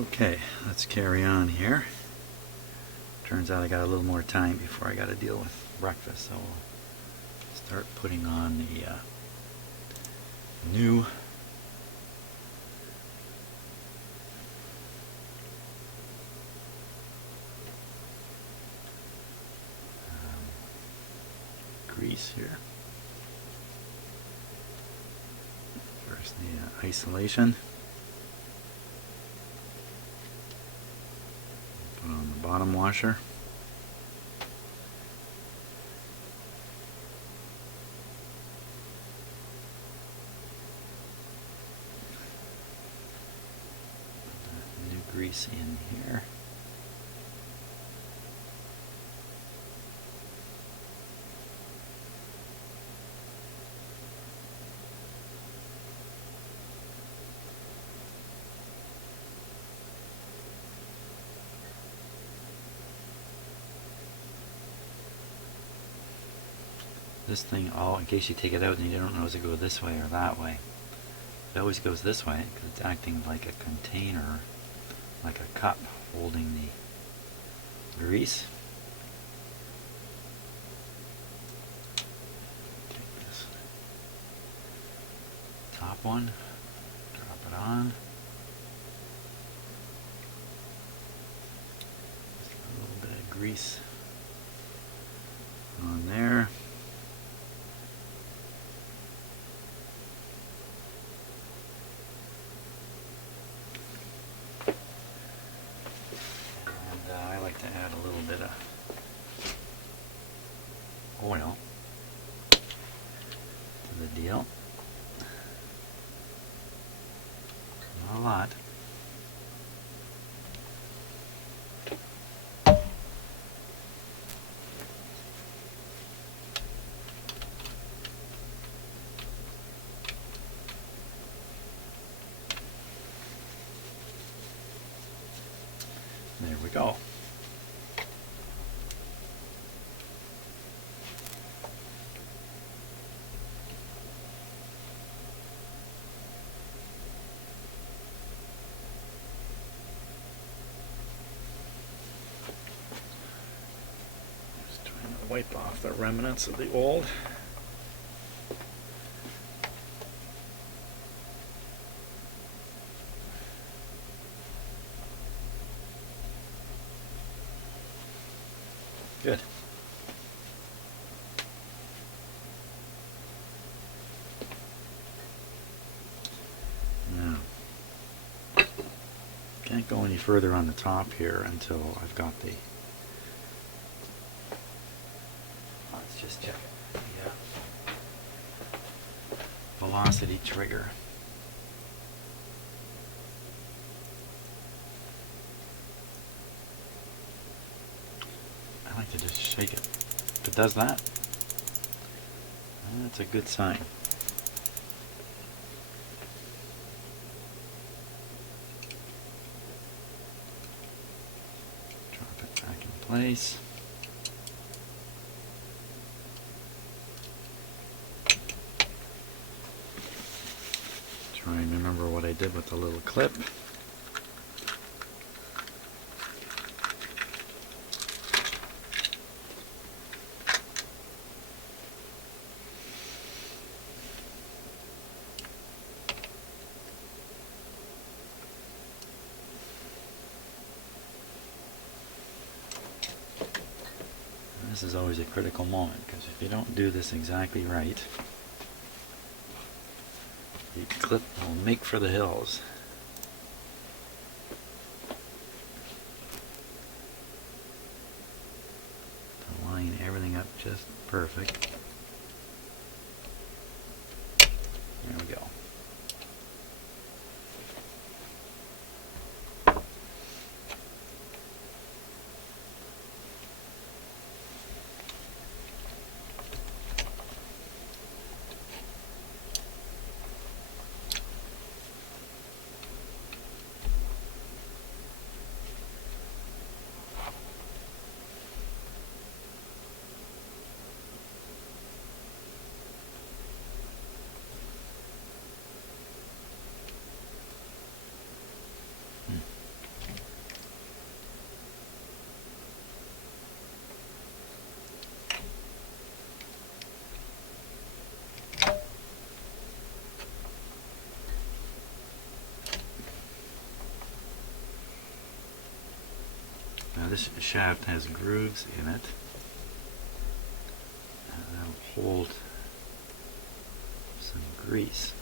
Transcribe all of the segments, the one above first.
Okay, let's carry on here. Turns out I got a little more time before I got to deal with breakfast, so we'll start putting on the new grease here. First the isolation. Put on the bottom washer. Put new grease in here. This thing, in case you take it out and you don't know does it go this way or that way. It always goes this way because it's acting like a container, like a cup holding the grease. Take this top one, drop it on. Just a little bit of grease on there. To add a little bit of oil to the deal. Not a lot. There we go. Wipe off the remnants of the old. Good. Now, can't go any further on the top here until I've got the just check it. Yeah. Velocity trigger. I like to just shake it. If it does that, that's a good sign. Drop it back in place. Try and remember what I did with the little clip. This is always a critical moment because if you don't do this exactly right, the clip will make for the hills. To line everything up just perfect. There we go. this shaft has grooves in it. That'll hold some grease.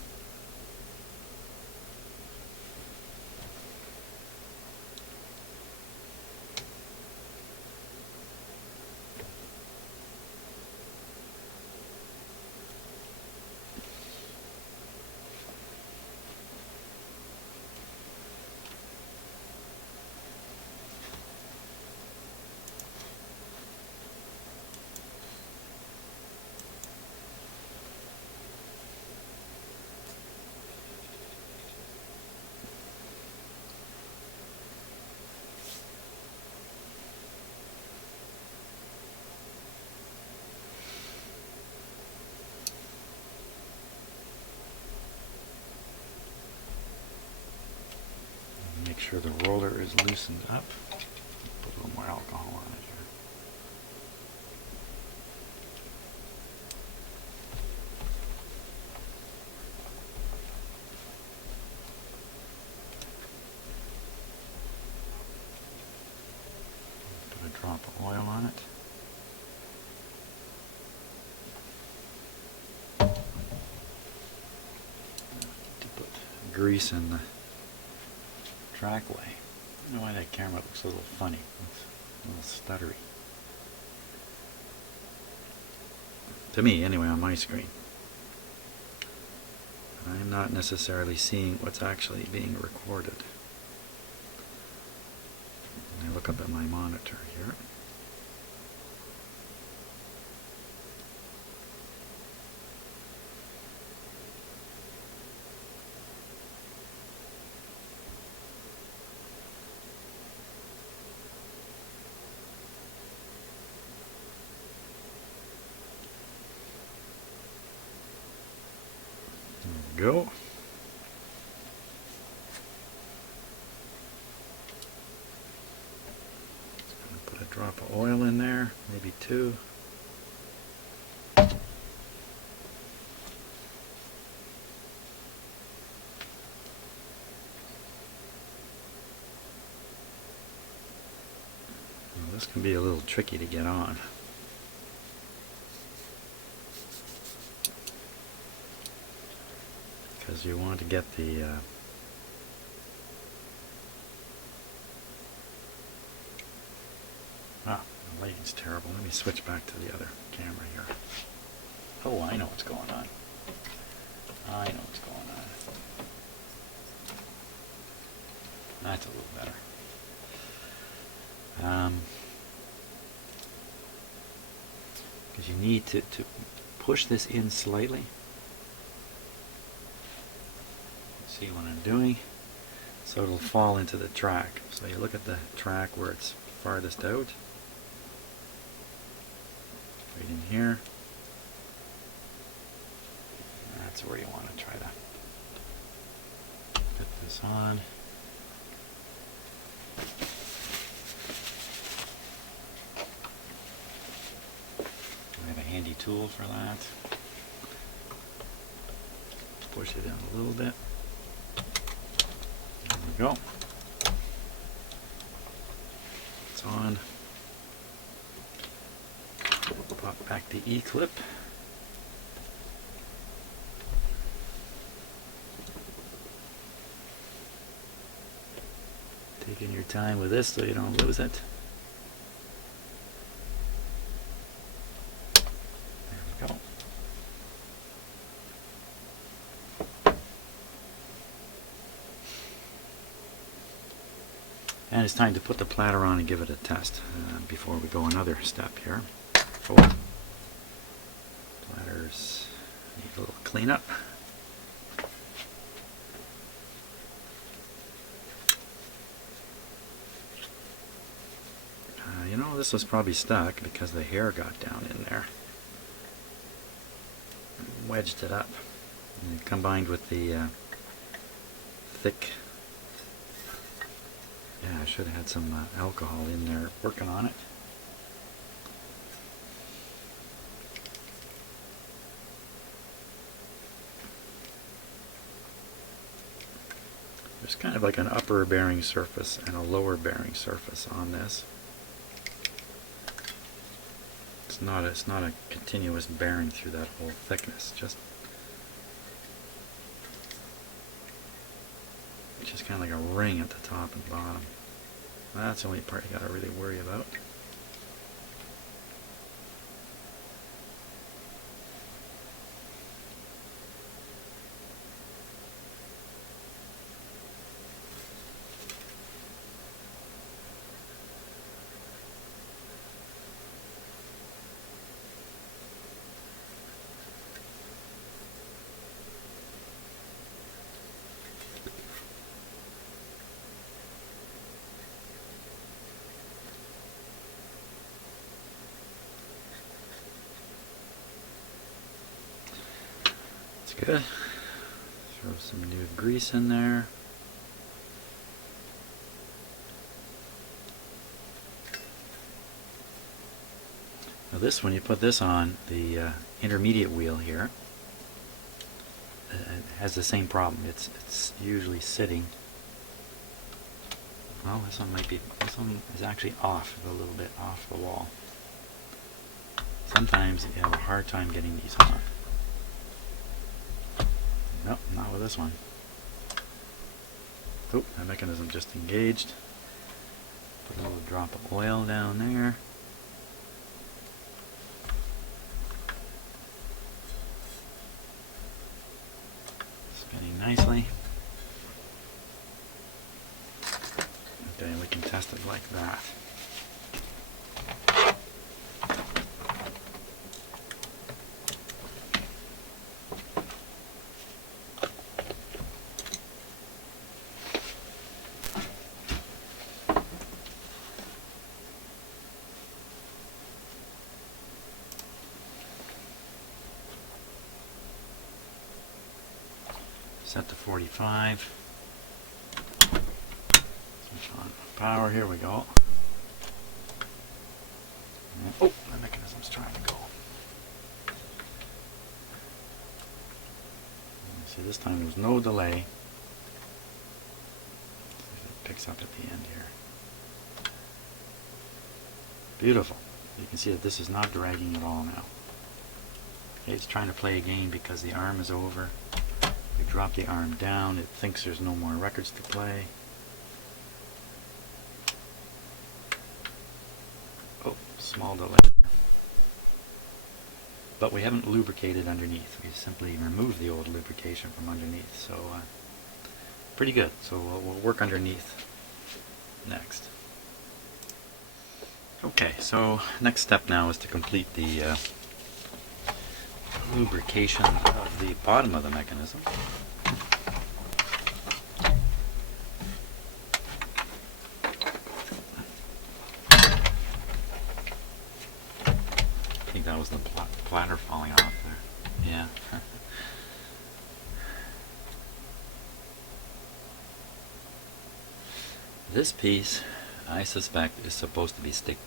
Make sure the roller is loosened up. Put a little more alcohol on it here. Put a drop of oil on it. To put grease in the trackway. I don't know why that camera looks a little funny. It's a little stuttery. To me, anyway, on my screen. I'm not necessarily seeing what's actually being recorded. I look up at my monitor here. Go. Just going to put a drop of oil in there, maybe two. Well, this can be a little tricky to get on. Because you want to get the the lighting's terrible. Let me switch back to the other camera here. Oh, I know what's going on. I know what's going on. That's a little better. Because you need to push this in slightly. See what I'm doing, so it'll fall into the track. So you look at the track where it's farthest out, right in here. That's where you want to try to put this on. I have a handy tool for that. Push it in a little bit. Go. It's on. Pop back the E-clip. Taking your time with this so you don't lose it. There we go. And it's time to put the platter on and give it a test before we go another step here. Oh, platters need a little cleanup. You know, this was probably stuck because the hair got down in there. Wedged it up. And combined with the thick. Yeah, I should have had some alcohol in there working on it. There's kind of like an upper bearing surface and a lower bearing surface on this. it's not a continuous bearing through that whole thickness. Just kind of like a ring at the top and bottom. That's the only part you got to really worry about. Good. Throw some new grease in there. Now this one, you put this on the intermediate wheel here. It has the same problem. It's usually sitting. Well, this one is actually off a little bit off the wall. Sometimes you have a hard time getting these on. Nope, not with this one. Oh, that mechanism just engaged. Put a little drop of oil down there. Spinning nicely. Okay, we can test it like that. Set to 45. Switch on power. Here we go. Oh, the mechanism's trying to go. See, this time there's no delay. See if it picks up at the end here. Beautiful. You can see that this is not dragging at all now. Okay, it's trying to play a game because the arm is over. We drop the arm down, it thinks there's no more records to play. Oh, small delay. But we haven't lubricated underneath. We simply removed the old lubrication from underneath. So, pretty good. So we'll work underneath next. Okay, so next step now is to complete the lubrication of the bottom of the mechanism. I think that was the platter falling off there. Yeah. This piece, I suspect, is supposed to be sticky.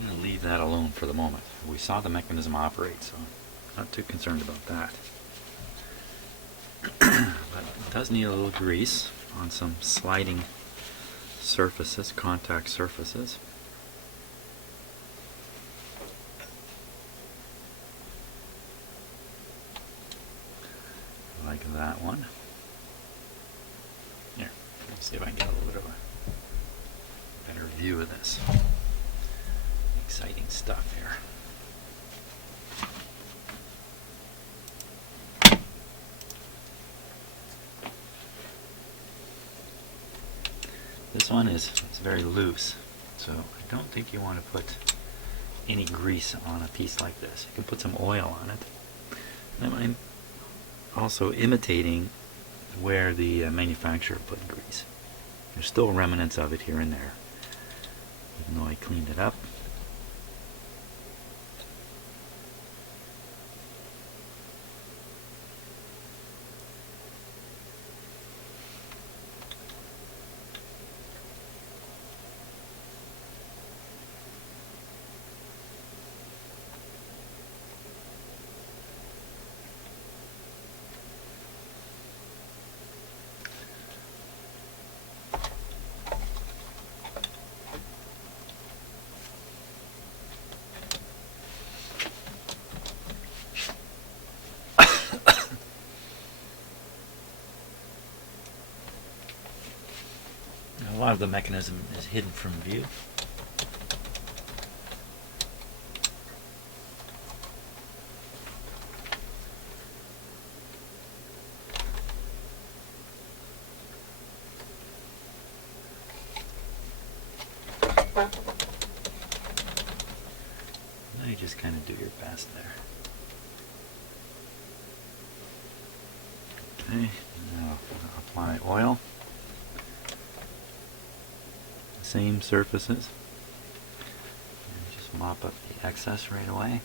I'm going to leave that alone for the moment. We saw the mechanism operate, so not too concerned about that. But it does need a little grease on some sliding surfaces, contact surfaces. Like that one. Here, let's see if I can get a little bit of a better view of this. Exciting stuff here. This one is very loose, so I don't think you want to put any grease on a piece like this. You can put some oil on it. And I'm also imitating where the manufacturer put grease. There's still remnants of it here and there, even though I cleaned it up. of the mechanism is hidden from view. Now you just kind of do your best there. Okay, now apply oil. Same surfaces. And just mop up the excess right away.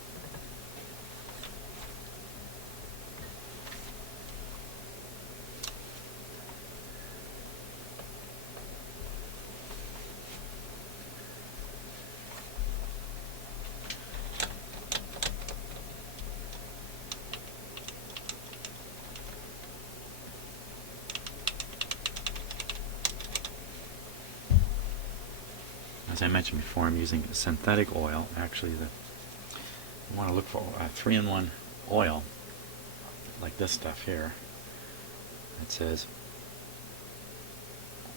As I mentioned before, I'm using synthetic oil. Actually, you want to look for a 3-in-1 oil, like this stuff here. It says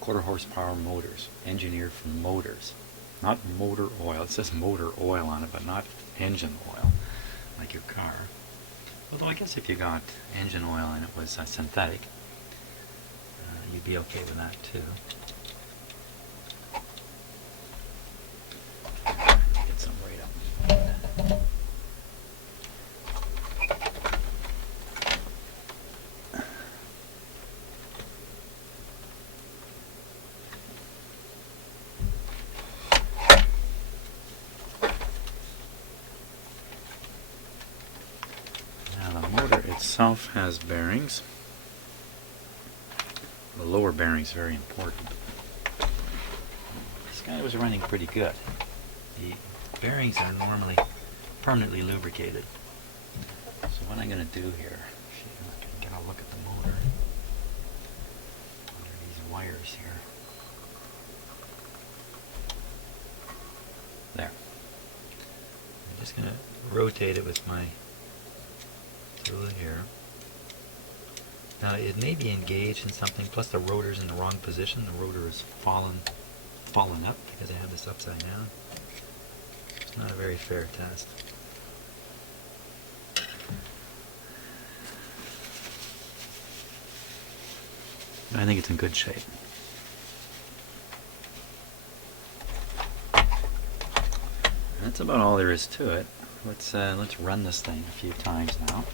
1/4 horsepower motors, engineered for motors. Not motor oil. It says motor oil on it, but not engine oil, like your car. Although I guess if you got engine oil and it was synthetic, you'd be okay with that too. Get some right up. Now the motor itself has bearings. The lower bearing is very important. This guy was running pretty good. The bearings are normally permanently lubricated. So what I'm going to do here, I can get a look at the motor under these wires here. There. I'm just going to rotate it with my tool here. Now it may be engaged in something, plus the rotor's in the wrong position. The rotor is fallen up because I have this upside down. It's not a very fair test. I think it's in good shape. That's about all there is to it. Let's run this thing a few times now.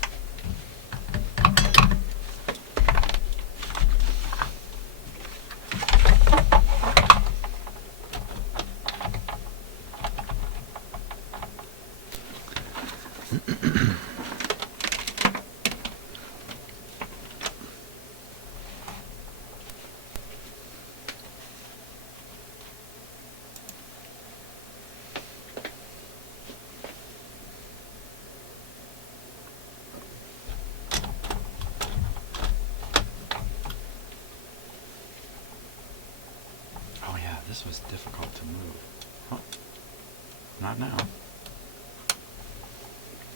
This was difficult to move. Oh, not now.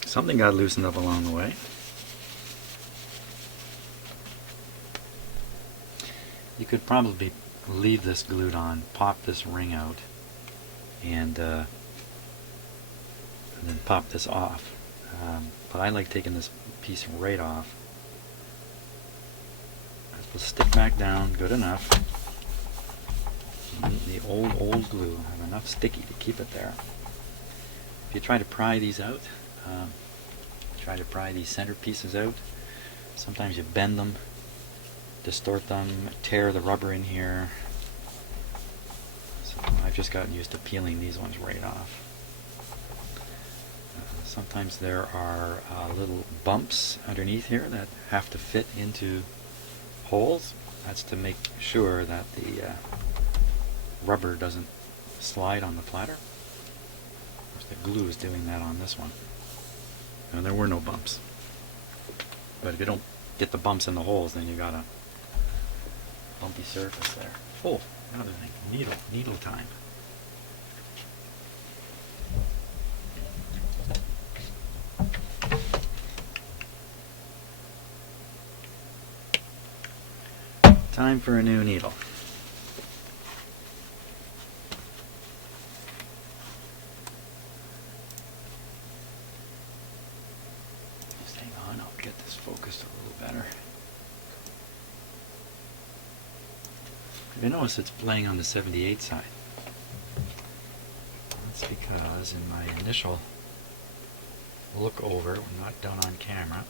Something got loosened up along the way. You could probably leave this glued on, pop this ring out, and then pop this off. But I like taking this piece right off. It will stick back down good enough. The old glue, have enough sticky to keep it there. If you try to pry these out, try to pry these center pieces out, sometimes you bend them, distort them, tear the rubber in here. So I've just gotten used to peeling these ones right off. Sometimes there are little bumps underneath here that have to fit into holes. That's to make sure that the rubber doesn't slide on the platter. Of course, the glue is doing that on this one. And there were no bumps. But if you don't get the bumps in the holes, then you got a bumpy surface there. Oh, another thing, needle time. Time for a new needle. I'll get this focused a little better. You notice it's playing on the 78 side. That's because in my initial look over, we're not done on camera,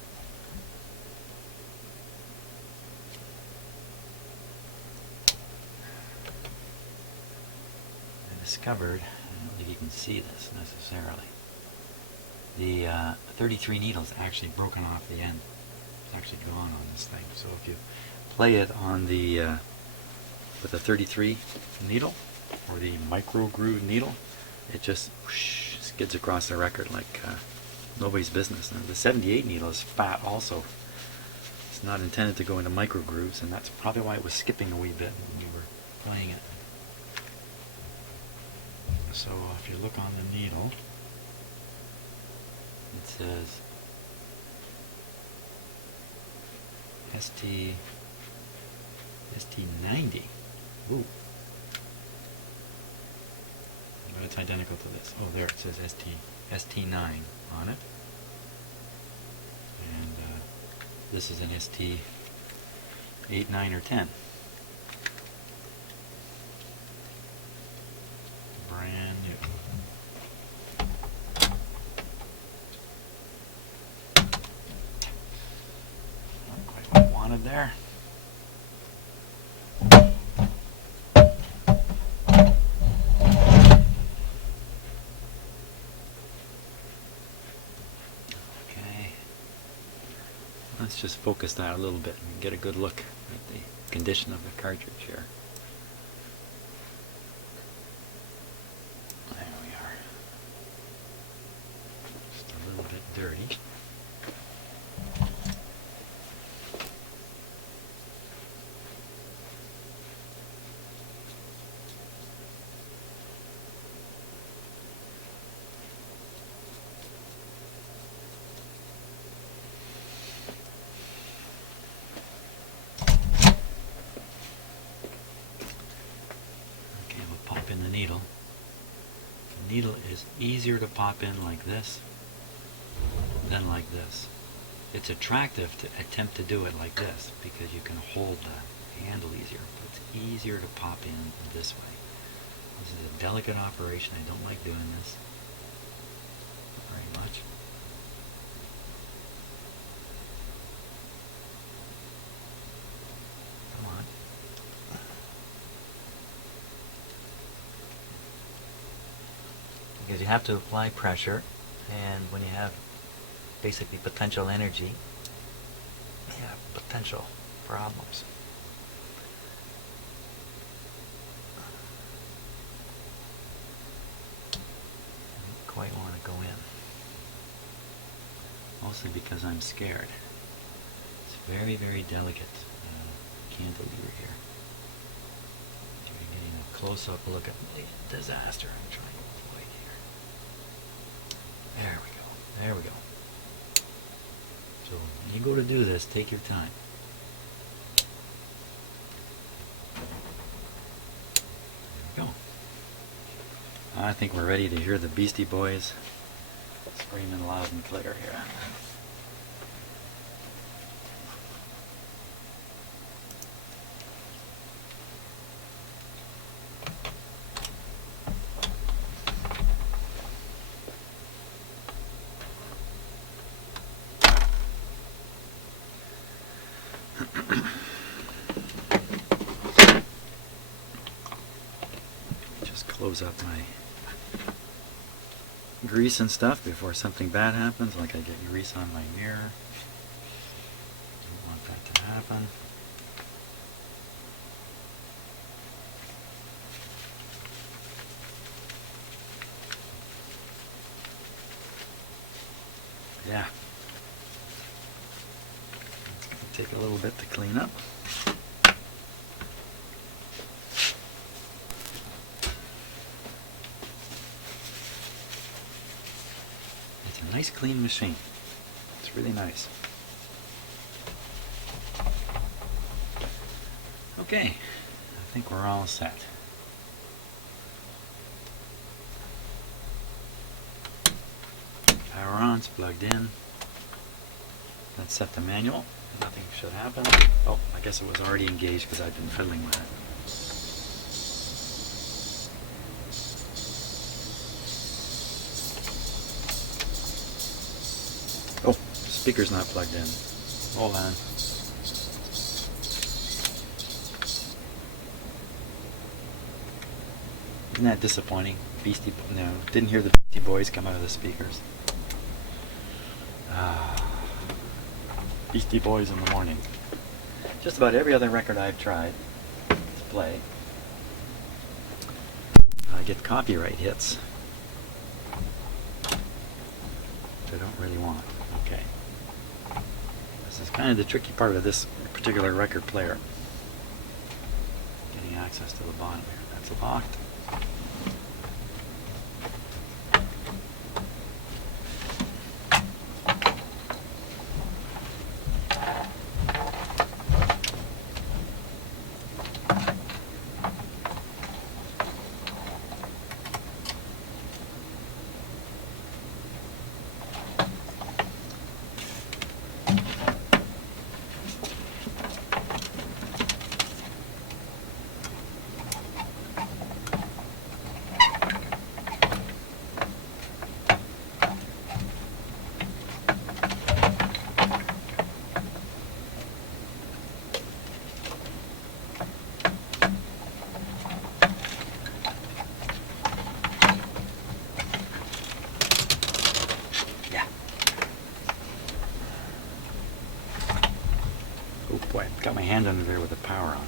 I discovered, I don't think you can see this necessarily, the 33 needles actually broken off the end. It's actually gone on this thing. So if you play it on the with a 33 needle or the micro groove needle, it just whoosh, skids across the record like nobody's business. And the 78 needle is fat also. It's not intended to go into micro grooves, and that's probably why it was skipping a wee bit when you were playing it. So if you look on the needle, it says ST90. Ooh. But it's identical to this. Oh, there it says ST9 on it. And this is an ST8, 9, or 10. Brand new. Not quite what I wanted there. Let's just focus that a little bit and get a good look at the condition of the cartridge here. There we are. Just a little bit dirty. In the needle. The needle is easier to pop in like this than like this. It's attractive to attempt to do it like this because you can hold the handle easier, but it's easier to pop in this way. This is a delicate operation. I don't like doing this very much. Come on. Because you have to apply pressure, and when you have basically potential energy, you have potential problems. I don't quite want to go in. Mostly because I'm scared. It's very, very delicate cantilever here. You're getting a close-up look at the disaster I'm trying to avoid here. There we go. There we go. So when you go to do this, take your time. There we go. I think we're ready to hear the Beastie Boys screaming loud and clear here. Just close up my grease and stuff before something bad happens, like I get grease on my mirror. Don't want that to happen. Yeah. It's going to take a little bit to clean up. Nice clean machine. It's really nice. Okay, I think we're all set. Power on, it's plugged in. Let's set the manual. Nothing should happen. Oh, I guess it was already engaged because I've been fiddling with it. Oh, speaker's not plugged in. Hold on. Isn't that disappointing? No, didn't hear the Beastie Boys come out of the speakers. Beastie Boys in the morning. Just about every other record I've tried to play, I get copyright hits. Which I don't really want. Okay. This is kind of the tricky part of this particular record player. Getting access to the bottom here. That's locked. Oh boy, got my hand under there with the power on.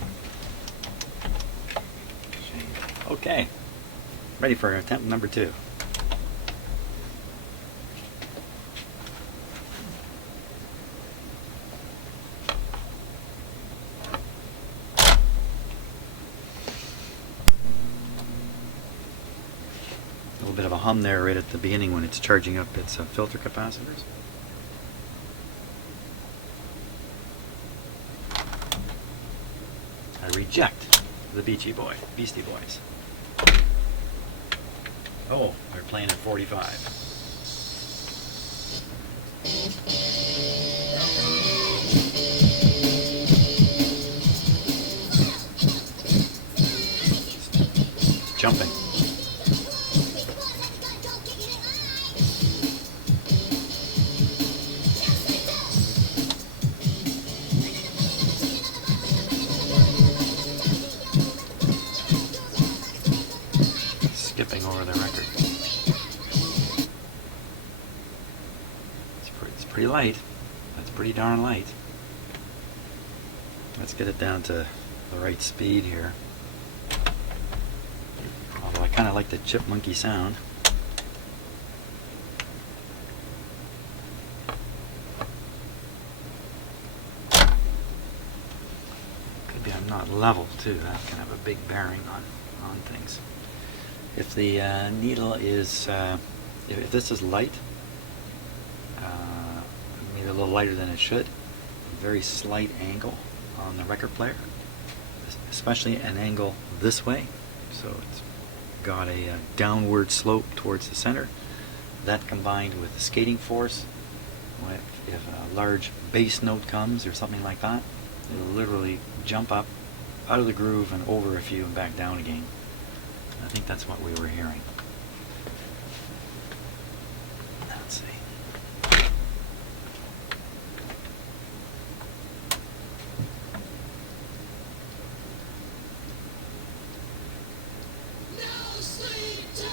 Okay, ready for attempt number 2. A little bit of a hum there right at the beginning when it's charging up its filter capacitors. I reject the Beastie Boys. Oh, they're playing at 45. It's jumping. Skipping over the record. It's pretty light. That's pretty darn light. Let's get it down to the right speed here. Although I kind of like the chipmunky sound. Could be I'm not level too. That can have a big bearing on things. If the needle is, if this is light, maybe a little lighter than it should, a very slight angle on the record player, especially an angle this way, so it's got a downward slope towards the center. That combined with the skating force, if a large bass note comes or something like that, it'll literally jump up out of the groove and over a few and back down again. I think that's what we were hearing. Let's see. No sleep till.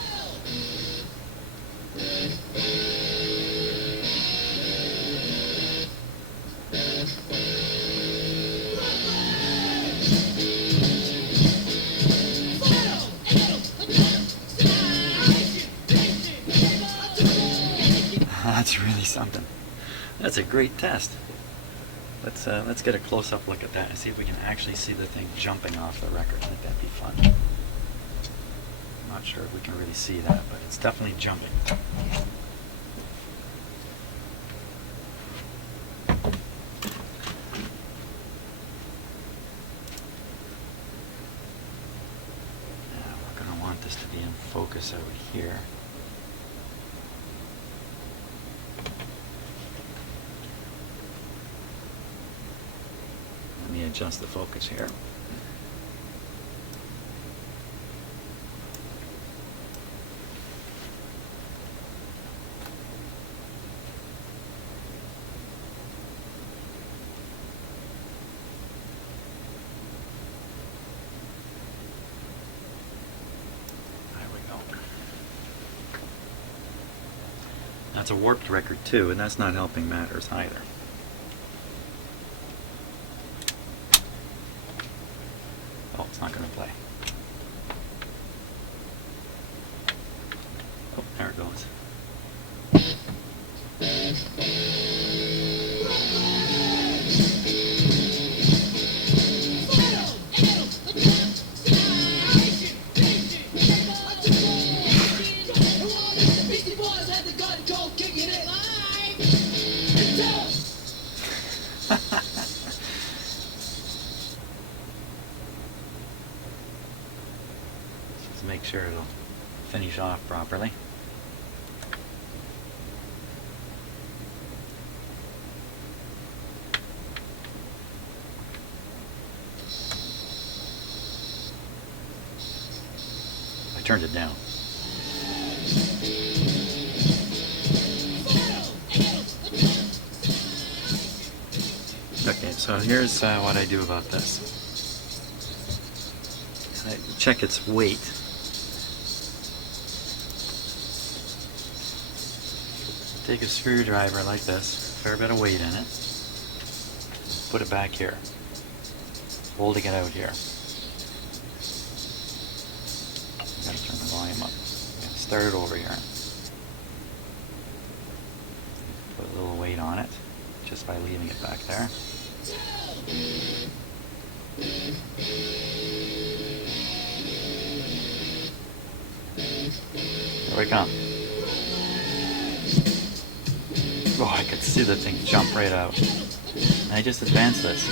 That's really something. That's a great test. Let's get a close-up look at that and see if we can actually see the thing jumping off the record. I think that'd be fun. I'm not sure if we can really see that, but it's definitely jumping. Now we're going to want this to be in focus over here. adjust the focus here. That's a warped record too, and that's not helping matters either. Oh, it's not going to play. Oh, there it goes. Just make sure it'll finish off properly. I turned it down. Okay, so here's what I do about this. I check its weight. Take a screwdriver like this, a fair bit of weight in it, put it back here, holding it out here. Gotta turn the volume up. Start it over here. Put a little weight on it just by leaving it back there. Here we come. Oh, I could see the thing jump right out. And I just advanced this.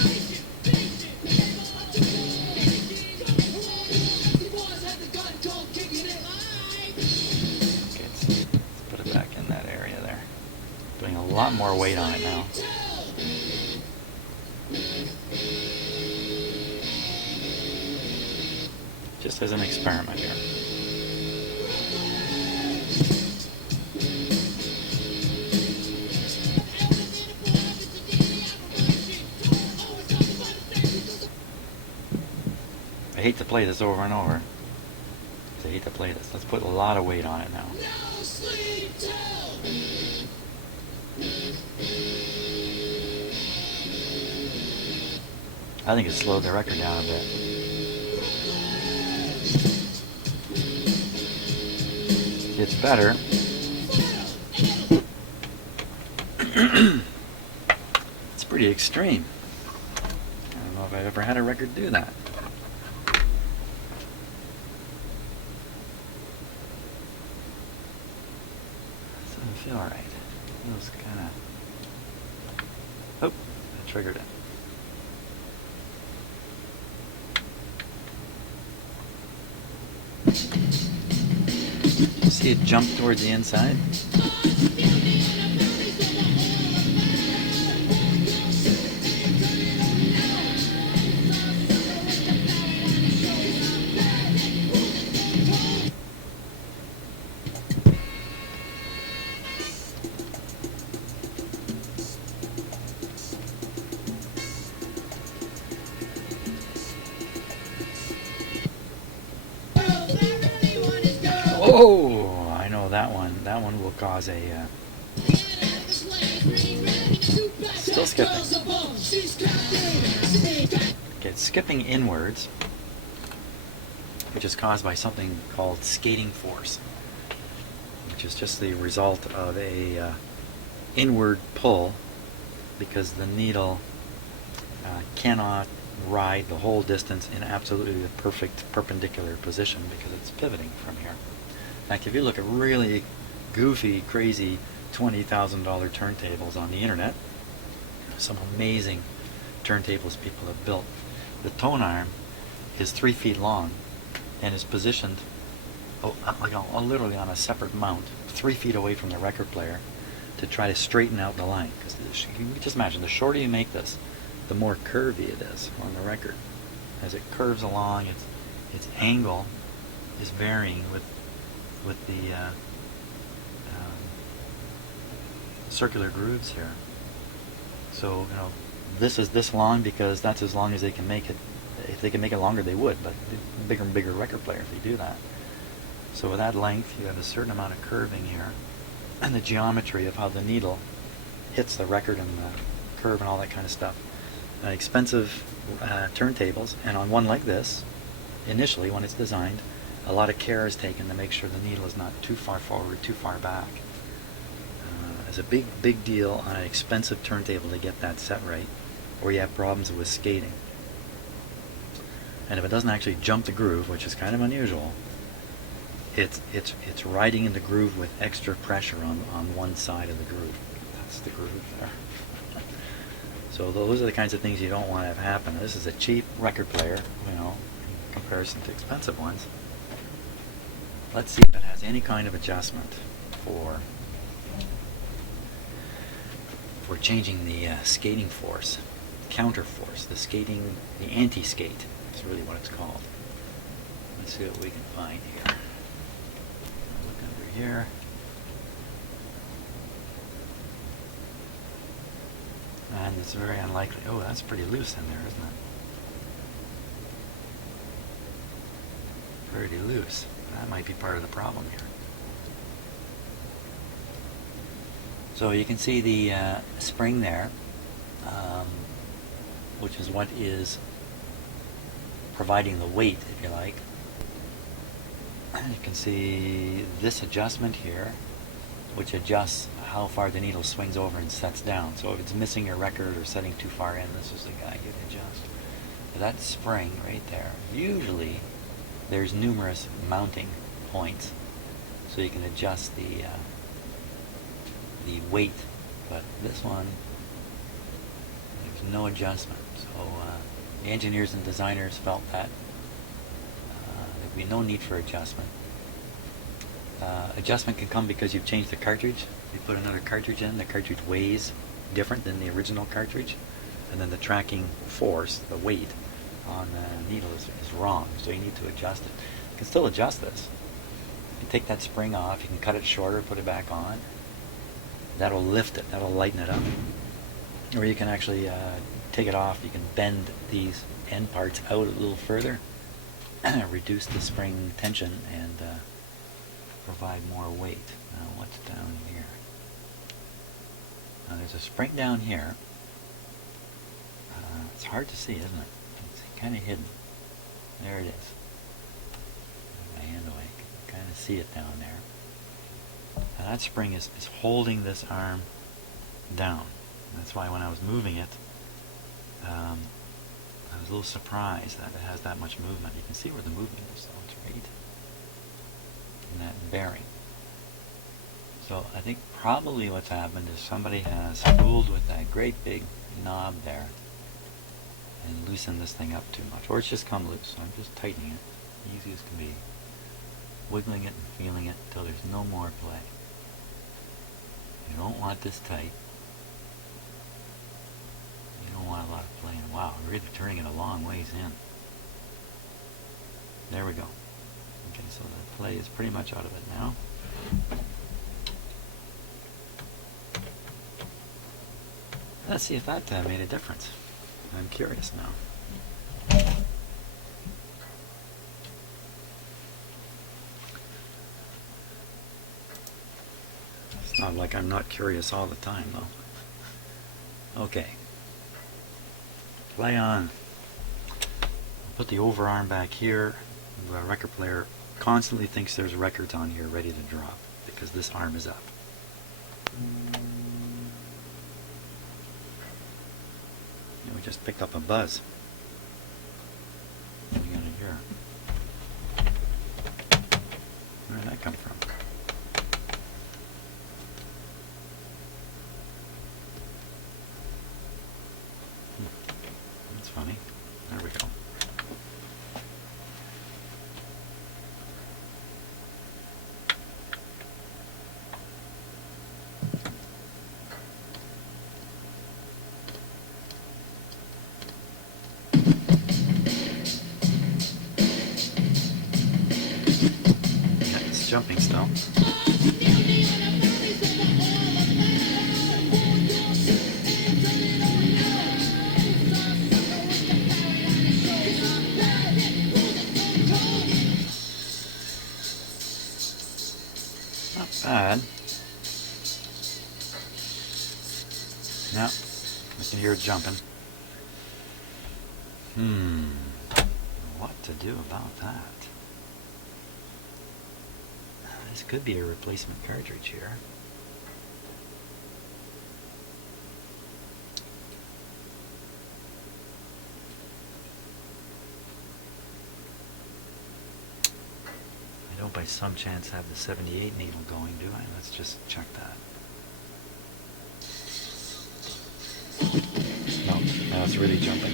Okay, let's put it back in that area there. Putting a lot more weight on it now. Just as an experiment here. I hate to play this over and over. I hate to play this. Let's put a lot of weight on it now. I think it slowed the record down a bit. It's better. It's pretty extreme. I don't know if I've ever had a record do that. Doesn't feel right. Feels kind of... Oh, I triggered it. See it jump towards the inside? Oh, I know that one. That one will cause a... still skipping. Okay, it's skipping inwards, which is caused by something called skating force, which is just the result of a inward pull, because the needle cannot ride the whole distance in absolutely the perfect perpendicular position because it's pivoting from here. In fact, if you look at really goofy, crazy $20,000 turntables on the internet, some amazing turntables people have built, the tone arm is 3 feet long and is positioned literally on a separate mount 3 feet away from the record player to try to straighten out the line. Because you can just imagine, the shorter you make this, the more curvy it is on the record. As it curves along, its angle is varying with the circular grooves here. So this is this long because that's as long as they can make it. If they can make it longer, they would, but bigger and bigger record player if they do that. So with that length, you have a certain amount of curving here, and the geometry of how the needle hits the record and the curve and all that kind of stuff. Expensive turntables, and on one like this, initially when it's designed, a lot of care is taken to make sure the needle is not too far forward, too far back. It's a big deal on an expensive turntable to get that set right, or you have problems with skating. And if it doesn't actually jump the groove, which is kind of unusual, it's riding in the groove with extra pressure on one side of the groove. That's the groove there. So those are the kinds of things you don't want to have happen. This is a cheap record player, in comparison to expensive ones. Let's see if it has any kind of adjustment for changing the skating force, counter force, the anti-skate is really what it's called. Let's see what we can find here. Look under here. And it's very unlikely. Oh, that's pretty loose in there, isn't it? Pretty loose. That might be part of the problem here. So you can see the spring there, which is what is providing the weight, if you like. And you can see this adjustment here, which adjusts how far the needle swings over and sets down. So if it's missing your record or setting too far in, this is the guy you can adjust. So that spring right there, usually there's numerous mounting points, so you can adjust the weight, but this one, there's no adjustment. So the engineers and designers felt that there'd be no need for adjustment. Adjustment can come because you've changed the cartridge. You put another cartridge in, the cartridge weighs different than the original cartridge, and then the tracking force, the weight on the needle is wrong, so you need to adjust it. You can still adjust this. You can take that spring off, you can cut it shorter, put it back on. That'll lift it, that'll lighten it up. Or you can actually take it off, you can bend these end parts out a little further, reduce the spring tension, and provide more weight. Now what's down here? Now there's a spring down here. It's hard to see, isn't it? It's kind of hidden. There it is. My hand away. You can kind of see it down there. Now that spring is holding this arm down. That's why when I was moving it, I was a little surprised that it has that much movement. You can see where the movement is, though. It's right in that bearing. So I think probably what's happened is somebody has fooled with that great big knob there and loosened this thing up too much. Or it's just come loose. So I'm just tightening it, easy as can be. Wiggling it and feeling it until there's no more play. You don't want this tight. You don't want a lot of play. And wow, we're really turning it a long ways in. There we go. Okay, so the play is pretty much out of it now. Let's see if that made a difference. I'm curious now. It's not like I'm not curious all the time, though. Okay. Play on. Put the overarm back here. The record player constantly thinks there's records on here ready to drop because this arm is up. And we just picked up a buzz. What do we got in here? Where did that come from? That's funny. There we go. jumping still. Not bad. No, I can hear it jumping. What to do about that? This could be a replacement cartridge here. I don't by some chance have the 78 needle going, do I? Let's just check that. No, now it's really jumping.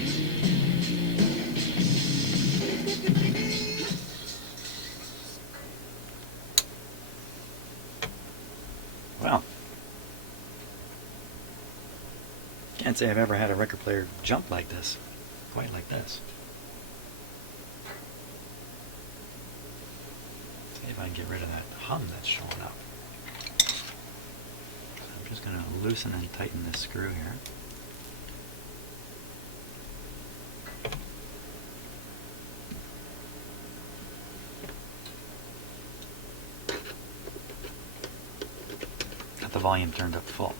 Well, can't say I've ever had a record player jump like this, quite like this. See if I can get rid of that hum that's showing up. I'm just going to loosen and tighten this screw here. Got the volume turned up full.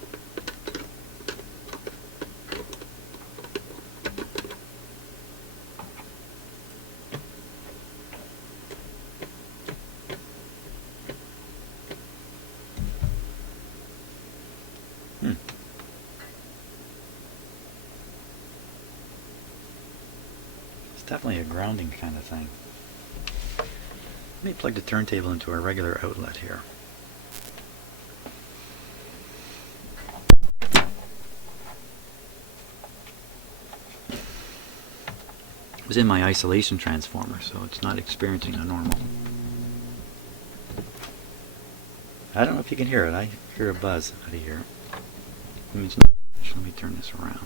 It's definitely a grounding kind of thing. Let me plug the turntable into a regular outlet here. It was in my isolation transformer, so it's not experiencing a normal. I don't know if you can hear it. I hear a buzz out of here. Let me turn this around.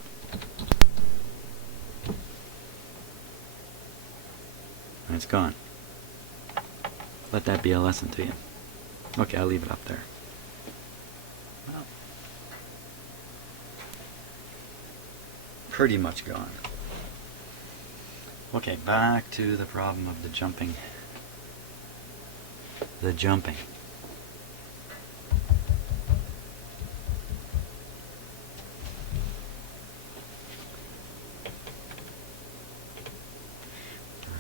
And it's gone. Let that be a lesson to you. Okay, I'll leave it up there. Well, pretty much gone. Okay, back to the problem of the jumping. The jumping.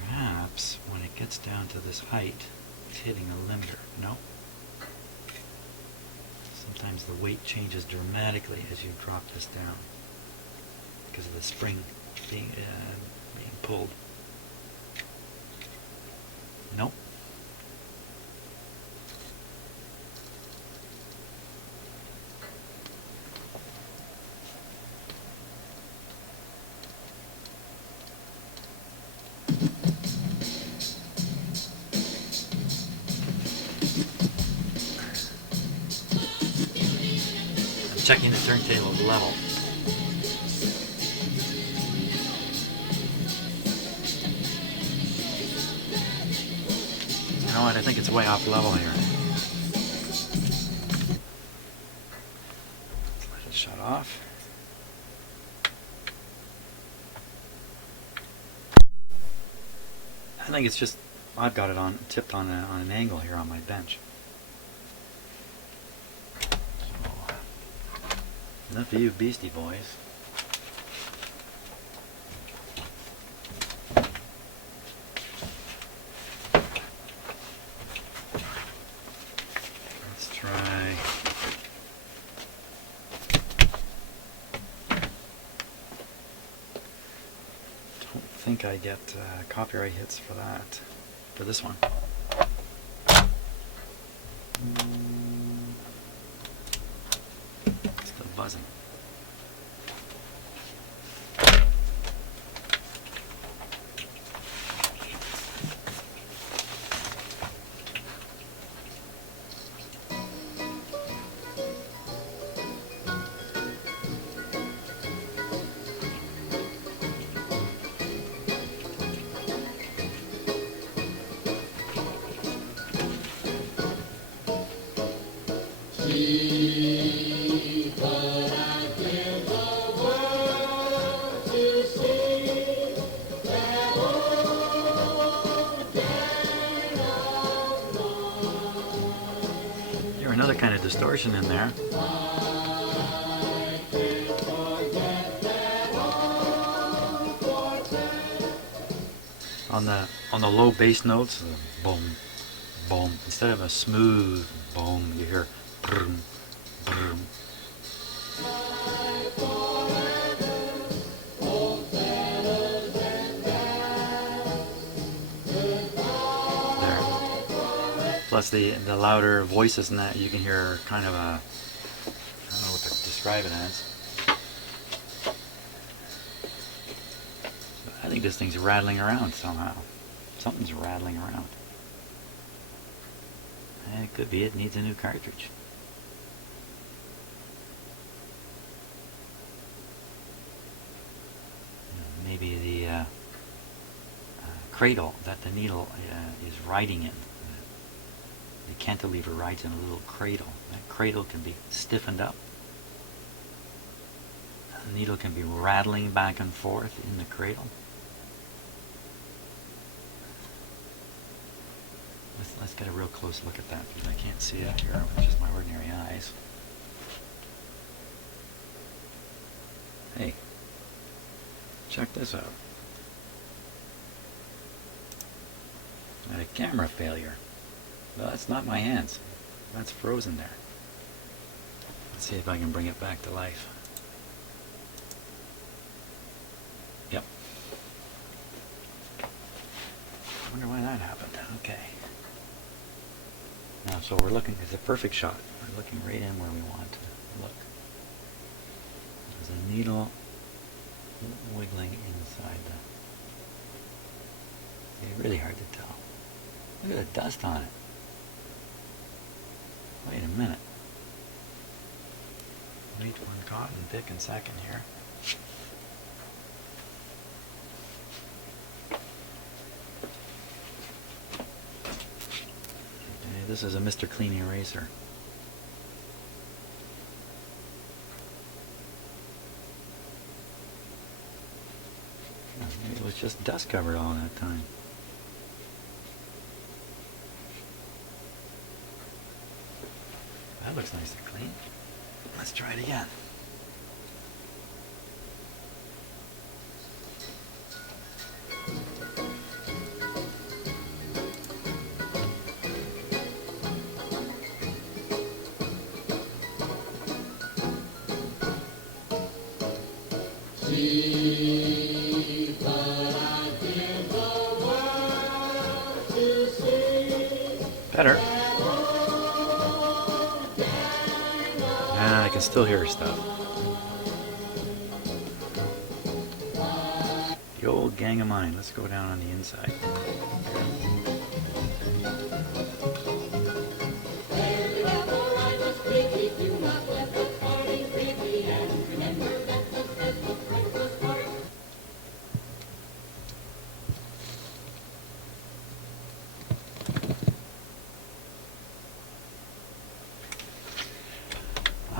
Perhaps when it gets down to this height, it's hitting a limiter. No. Sometimes the weight changes dramatically as you drop this down because of the spring being pulled. Nope. I'm checking the turntable's level. You know what? I think it's way off level here. Let's let it shut off. I think it's just I've got it on tipped on an angle here on my bench. So, enough of you beastie boys. I think I get copyright hits for that, for this one. Still buzzing. distortion in there. On the low bass notes, boom, boom. Instead of a smooth boom, you hear boom, boom. There. Plus the louder voices in that, you can hear kind of a, I don't know what to describe it as. I think this thing's rattling around somehow. Something's rattling around. And it could be it needs a new cartridge. Maybe the cradle that the needle is riding in. The cantilever rides in a little cradle. That cradle can be stiffened up. The needle can be rattling back and forth in the cradle. Let's get a real close look at that because I can't see it here with just my ordinary eyes. Hey, check this out. I had a camera failure. Well, that's not my hands. That's frozen there. Let's see if I can bring it back to life. Yep. I wonder why that happened. Okay. Now, so we're looking, it's a perfect shot. We're looking right in where we want to look. There's a needle wiggling inside the... It's really hard to tell. Look at the dust on it. Wait a minute. Wait one cotton dick and second here. This is a Mr. Clean eraser. Maybe it was just dust covered all that time. That looks nice and clean. Let's try it again. Better. I can still hear stuff. The old gang of mine. Let's go down on the inside.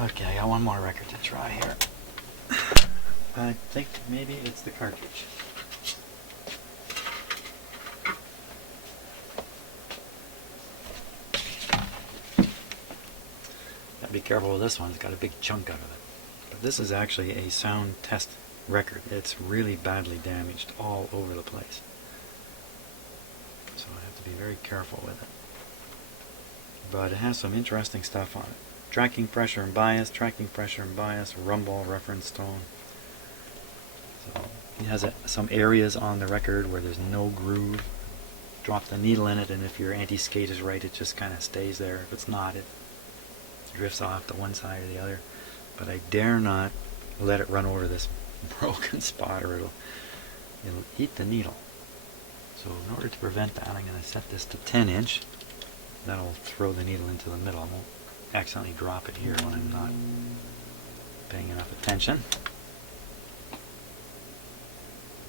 Okay, I got one more record to try here. I think maybe it's the cartridge. Gotta be careful with this one, it's got a big chunk out of it. But this is actually a sound test record. It's really badly damaged all over the place. So I have to be very careful with it. But it has some interesting stuff on it. Tracking pressure and bias, rumble, reference tone. So it has some areas on the record where there's no groove. Drop the needle in it, and if your anti-skate is right, it just kind of stays there. If it's not, it drifts off to one side or the other. But I dare not let it run over this broken spot, or it'll eat the needle. So in order to prevent that, I'm going to set this to 10 inch. That'll throw the needle into the middle. I won't accidentally drop it here when I'm not paying enough attention.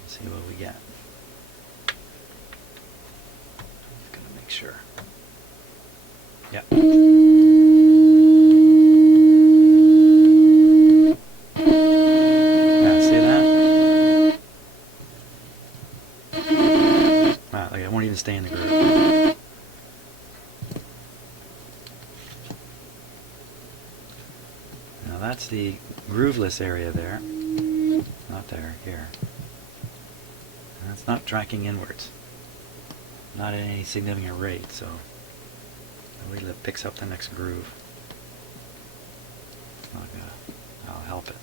Let's see what we get. Just gonna make sure. Yep. Yeah, see that? Wow, like it won't even stay in the groove. that's the grooveless area there. Not there, here. And it's not tracking inwards. Not at any significant rate, so wait till it picks up the next groove. It's not gonna, I'll help it.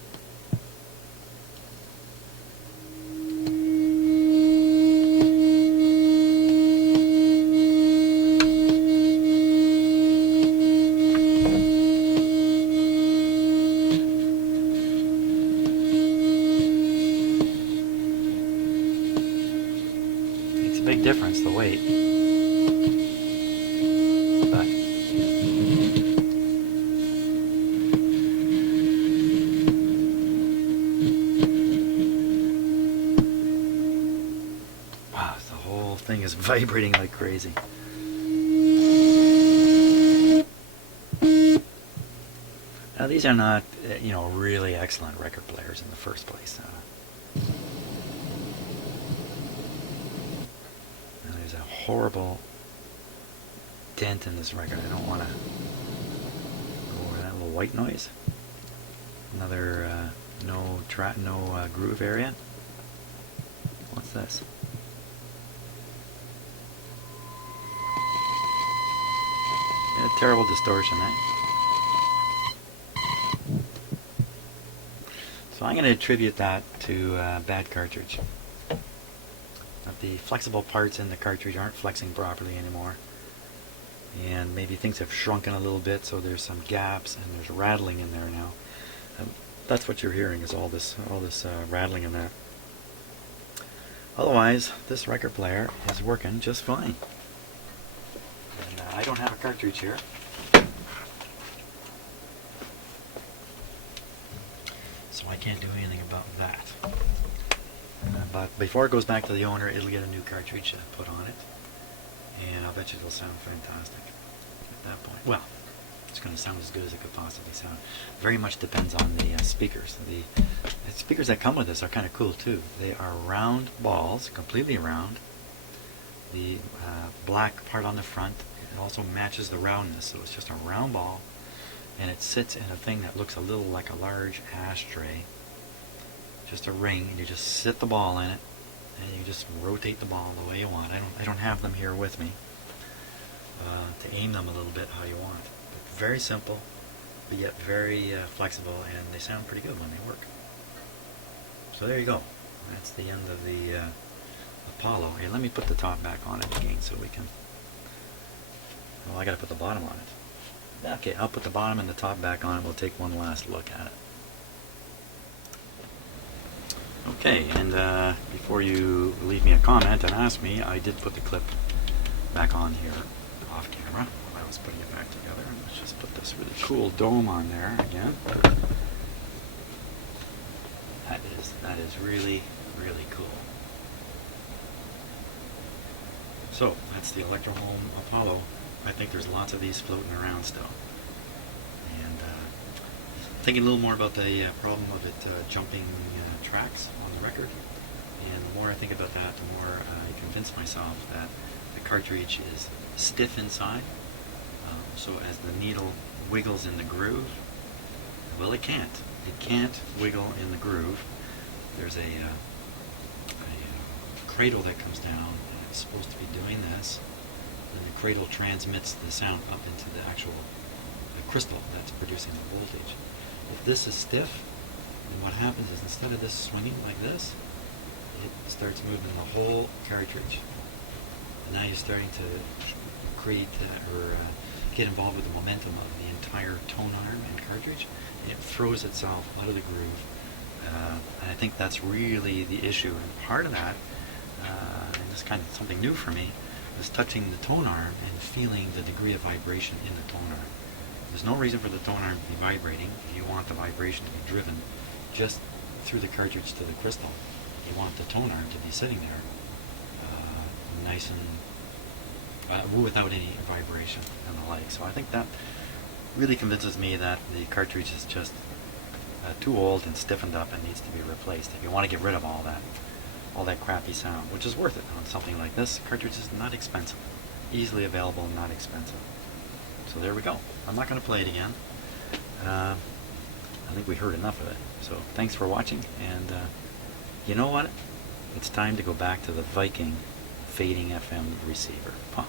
Makes a big difference, the weight. But wow, the whole thing is vibrating like crazy. Now these are not, really excellent record players in the first place. Now there's a horrible dent in this record. I don't want to go over that little white noise. Another no groove area. What's this? Yeah, terrible distortion, eh? So I'm going to attribute that to bad cartridge. That the flexible parts in the cartridge aren't flexing properly anymore. And maybe things have shrunken a little bit, so there's some gaps and there's rattling in there now. That's what you're hearing, is all this rattling in there. Otherwise, this record player is working just fine. And I don't have a cartridge here. So I can't do anything about that. But before it goes back to the owner, it'll get a new cartridge put on it. And I'll bet you it'll sound fantastic at that point. Well, it's going to sound as good as it could possibly sound. Very much depends on the speakers. The speakers that come with this are kind of cool too. They are round balls, completely round. The black part on the front, it also matches the roundness, so it's just a round ball. And it sits in a thing that looks a little like a large ashtray. Just a ring, and you just sit the ball in it, and you just rotate the ball the way you want. I don't have them here with me to aim them a little bit how you want. But very simple, but yet very flexible, and they sound pretty good when they work. So there you go. That's the end of the Apollo. Hey, let me put the top back on it again so we can... Well, I got to put the bottom on it. Okay, I'll put the bottom and the top back on it. We'll take one last look at it. Okay, and before you leave me a comment and ask me, I did put the clip back on here off camera while I was putting it back together. And let's just put this really cool dome on there again. That is really, really cool. So, that's the Electrohome Apollo. I think there's lots of these floating around still. And thinking a little more about the problem of it jumping tracks on the record. And the more I think about that, the more I convince myself that the cartridge is stiff inside. So as the needle wiggles in the groove, well, it can't. It can't wiggle in the groove. There's a cradle that comes down, and it's supposed to be doing this. And the cradle transmits the sound up into the actual crystal that's producing the voltage. If this is stiff, then what happens is instead of this swinging like this, it starts moving the whole cartridge. And now you're starting to create or get involved with the momentum of the entire tone arm and cartridge, and it throws itself out of the groove. And I think that's really the issue. And part of that, and this is kind of something new for me, is touching the tone arm and feeling the degree of vibration in the tone arm. There's no reason for the tone arm to be vibrating. If you want the vibration to be driven just through the cartridge to the crystal, you want the tone arm to be sitting there nice and without any vibration and the like. So I think that really convinces me that the cartridge is just too old and stiffened up and needs to be replaced. If you want to get rid of all that crappy sound, which is worth it on something like this. Cartridge is not expensive, easily available and not expensive. So there we go. I'm not going to play it again. I think we heard enough of it. So thanks for watching, and you know what? It's time to go back to the Viking fading FM receiver. Huh.